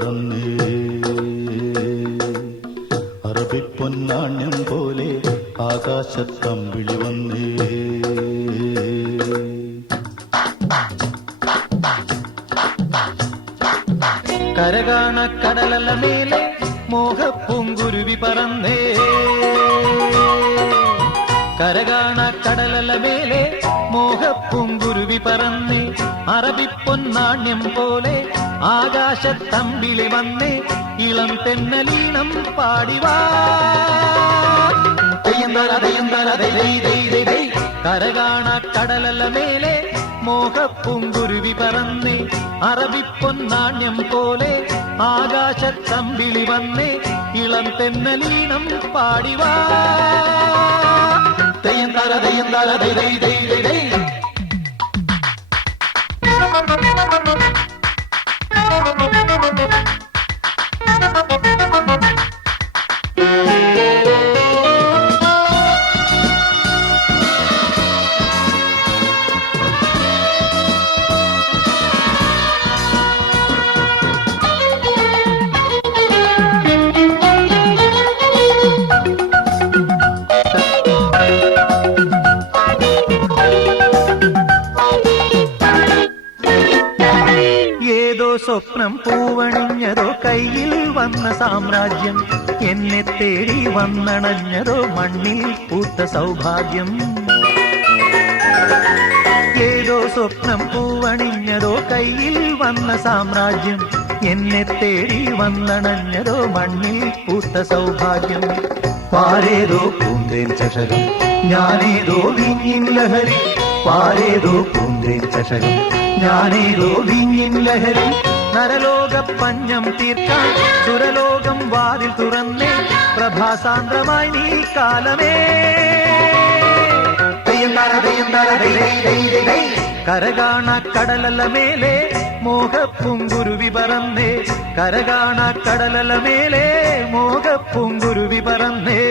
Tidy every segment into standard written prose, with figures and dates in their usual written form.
പറന്നേ അറബിപ്പൊന്നാണ്യം പോലെ ആകാശത്തമ്പിളി വന്നേ കരകാണ കടലല മേലെ മോഹപ്പൂങ്കുരുവി പറന്നേ കരകാണ കടലല മേലെ മോഹപ്പൂങ്കുരുവി പറന്നേ അറബിപ്പൊന്നാണ്യം പോലെ ആകാശത്തമ്പിളി വന്നേ ഇളം തെന്നലീണം പാടിവാ കരകാണ കടലല മേലെ മോഹപ്പൂങ്കുരുവി പറന്നേ അറബിപ്പൊന്നാണ്യം പോലെ ആകാശത്തമ്പിളി വന്നേ ഇളം തെന്നലീണം പാടിവാ തെയ്യന്താര തെയ്യന്താര ദൈ ദൈ ദൈ ദൈ ദൈ. സ്വപ്നം പൂവണിഞ്ഞതോ കയ്യിൽ വന്ന സാമ്രാജ്യം എന്നെ തേടി വന്നണഞ്ഞതോ മണ്ണിൽ പൂത്ത സൗഭാഗ്യം ഏതോ സ്വപ്നം പൂവണിഞ്ഞതോ കയ്യിൽ വന്ന സാമ്രാജ്യം എന്നെ തേടി വന്നണഞ്ഞതോ മണ്ണിൽ പൂത്ത സൗഭാഗ്യം പാരേതോ പൂന്തേൻ ചഷകം ഞാനേതോ വീഞ്ഞിൻ ലഹരി പാരേതോ പൂന്തേൻ ചഷകം ഞാനേതോ വീഞ്ഞിൻ ലഹരി നരലോക പഞ്ഞം തീർക്കാൻ സുരലോകം വാതിൽ തുറന്നേ പ്രഭാസാന്ദ്രമായി നീ കാലമേ കരകാണ കടലല മേലെ മോഹപ്പൂങ്കുരുവി പറന്നേ കരകാണ കടലല മേലെ മോഹപ്പൂങ്കുരുവി പറന്നേ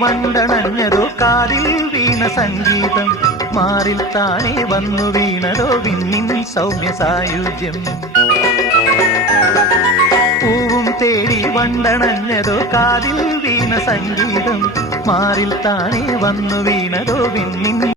വണ്ടണഞ്ഞതോ കാതിൽ വീണ സംഗീതം മാറിൽ താനേ വന്നു വീണതോ വിണ്ണിൻ സൗമ്യ സായുജ്യം പൂവും തേടി വണ്ടണഞ്ഞതോ കാതിൽ വീണ സംഗീതം മാറിൽ താനേ വന്നു വീണതോ വിണ്ണിൻ